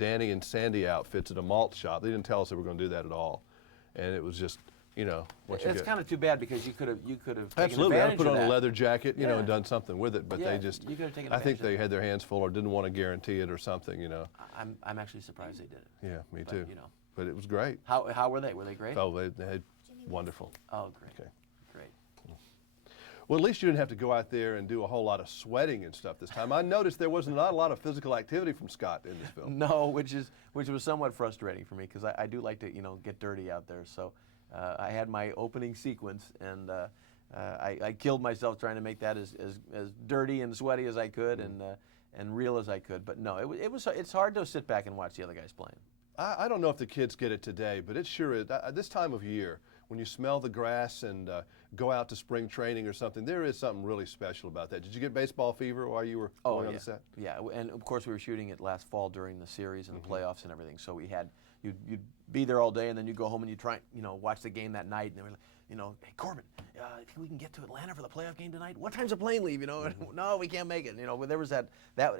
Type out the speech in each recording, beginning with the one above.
Danny and Sandy outfits at a malt shop. They didn't tell us they were going to do that at all, and it was just, you know, what you get. It's kind of too bad because you could have taken Absolutely, I advantage put of on that. a leather jacket, you know, Yeah. and done something with it. But Yeah, they just, you could have taken I think advantage they of had their hands full or didn't want to guarantee it or something, you know. I'm actually surprised they did it. Yeah, me But, too. you know. But it was great. How were they? Were they great? Oh, they had wonderful. Oh, great. Okay. Great. Well, at least you didn't have to go out there and do a whole lot of sweating and stuff this time. I noticed there was not a lot of physical activity from Scott in this film. No, which was somewhat frustrating for me because I do like to, you know, get dirty out there. So I had my opening sequence, and I killed myself trying to make that as dirty and sweaty as I could, and real as I could. But no, it's hard to sit back and watch the other guys playing. I don't know if the kids get it today, but it sure is. This time of year, when you smell the grass and go out to spring training or something, there is something really special about that. Did you get baseball fever while you were going on the set? Yeah, and of course we were shooting it last fall during the series and the playoffs and everything. So you'd be there all day, and then you'd go home and you'd try, you know, watch the game that night, and they were like, you know, hey Corbin, I think we can get to Atlanta for the playoff game tonight. What time's the plane leave? You know, no, we can't make it. You know, there was that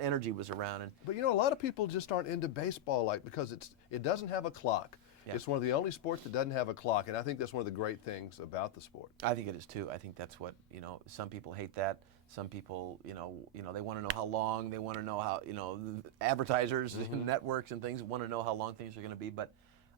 energy was around. And But you know, a lot of people just aren't into baseball, because it doesn't have a clock. Yeah. It's one of the only sports that doesn't have a clock, and I think that's one of the great things about the sport. I think it is too. I think that's what, you know, some people hate that. Some people, you know, they want to know how long. They want to know how, you know, advertisers and networks and things want to know how long things are going to be. But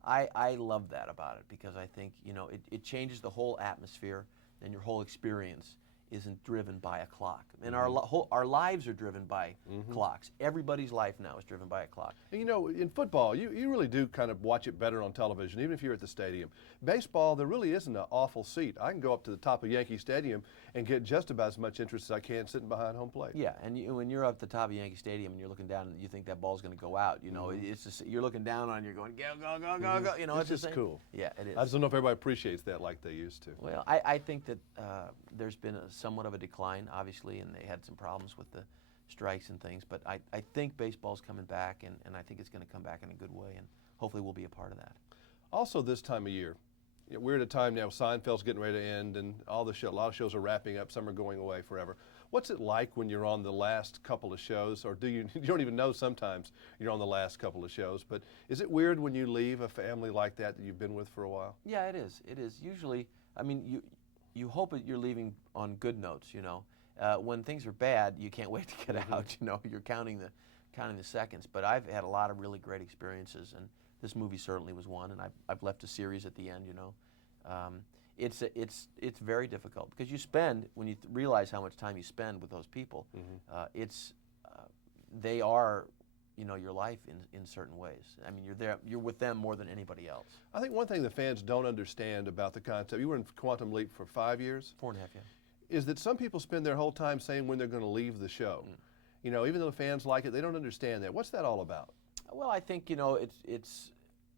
I love that about it because I think, you know, it changes the whole atmosphere, and your whole experience isn't driven by a clock. And our lives are driven by clocks. Everybody's life now is driven by a clock. And you know, in football, you really do kind of watch it better on television, even if you're at the stadium. Baseball, there really isn't an awful seat. I can go up to the top of Yankee Stadium and get just about as much interest as I can sitting behind home plate. Yeah, and when you're up at the top of Yankee Stadium and you're looking down and you think that ball's going to go out, you know, it's just, you're looking down on it and you're going, go, go, go, go, go. You know, it's just cool. Yeah, it is. I just don't know if everybody appreciates that like they used to. Well, I think that there's been somewhat of a decline, obviously, and they had some problems with the strikes and things, but I think baseball's coming back, and I think it's going to come back in a good way, and hopefully we'll be a part of that. Also this time of year, you know, we're at a time now, Seinfeld's getting ready to end, and a lot of shows are wrapping up, some are going away forever. What's it like when you're on the last couple of shows, or you don't even know sometimes you're on the last couple of shows, but is it weird when you leave a family like that you've been with for a while? Yeah, it is. It is. Usually, I mean, you hope that you're leaving on good notes, you know. When things are bad, you can't wait to get out, you know. You're counting the seconds. But I've had a lot of really great experiences, and this movie certainly was one, and I've left a series at the end, you know. It's very difficult because you spend, when you realize how much time you spend with those people, they are, you know, your life in certain ways. I mean, you're with them more than anybody else. I think one thing the fans don't understand about the concept, you were in Quantum Leap for 5 years? 4.5, yeah. Is that some people spend their whole time saying when they're going to leave the show. You know, even though the fans like it, they don't understand that. What's that all about? Well, I think, you know, it's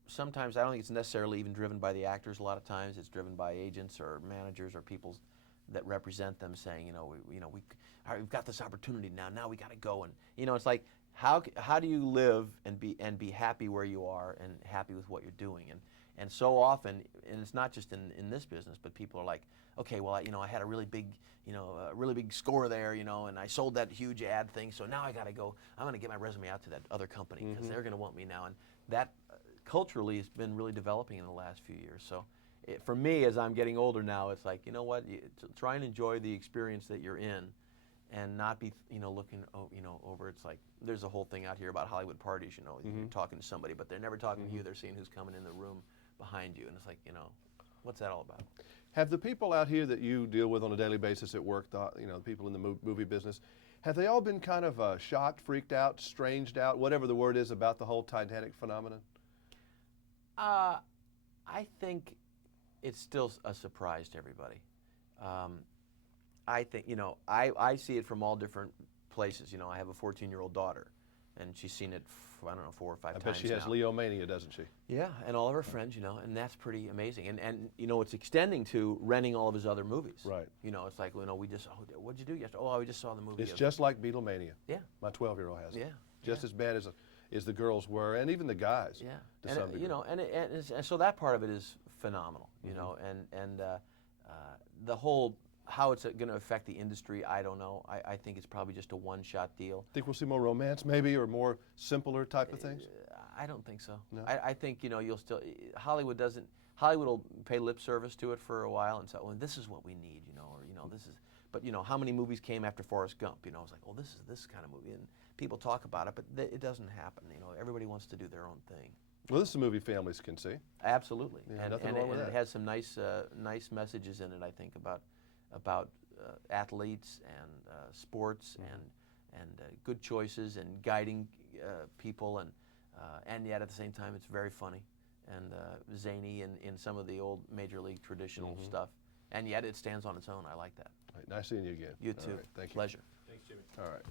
sometimes, I don't think it's necessarily even driven by the actors. A lot of times it's driven by agents or managers or people that represent them saying, we've got this opportunity now we got to go. And, you know, it's like, how do you live and be happy where you are and happy with what you're doing? And so often, and it's not just in this business, but people are like, okay, well, I had a really big score there, and I sold that huge ad thing, so now I got to go. I'm going to get my resume out to that other company because they're going to want me now. And that culturally has been really developing in the last few years. So for me, as I'm getting older now, it's like, you know what, try and enjoy the experience that you're in, and not be, looking, over. It's like there's a whole thing out here about Hollywood parties. You're talking to somebody, but they're never talking to you. They're seeing who's coming in the room behind you, and it's like, what's that all about? Have the people out here that you deal with on a daily basis at work, the people in the movie business, have they all been kind of shocked, freaked out, stranged out, whatever the word is, about the whole Titanic phenomenon? I think it's still a surprise to everybody. I think, I see it from all different places. I have a 14-year-old daughter, and she's seen it, I don't know, 4 or 5 times now. I bet she has Leo mania, doesn't she? Yeah, and all of her friends, and that's pretty amazing. And it's extending to renting all of his other movies. Right. It's like, we just, what'd you do yesterday? Oh, we just saw the movie. It's just like Beatlemania. Yeah. My 12-year-old has it. Yeah. Just as bad as the girls were, and even the guys. Yeah. To some degree. And so that part of it is phenomenal, and the whole, how it's going to affect the industry, I don't know. I think it's probably just a one-shot deal. Think we'll see more romance maybe, or more simpler type of things? I don't think so. No? I think, you know, you'll still, Hollywood will pay lip service to it for a while and say, well, this is what we need, you know, or, you know, this is, but, you know, how many movies came after Forrest Gump? You know, it's like, oh, this is this kind of movie. And people talk about it, but it doesn't happen. You know, everybody wants to do their own thing. Well, this is a movie families can see. Absolutely. Yeah, and nothing wrong with it that. has some nice messages in it, I think, about athletes and sports and good choices and guiding people, and yet at the same time it's very funny and zany in some of the old major league traditional stuff, and yet it stands on its own. I like that. All right, nice seeing you again. You All too. right, thank you. Pleasure. Thanks, Jimmy. All right.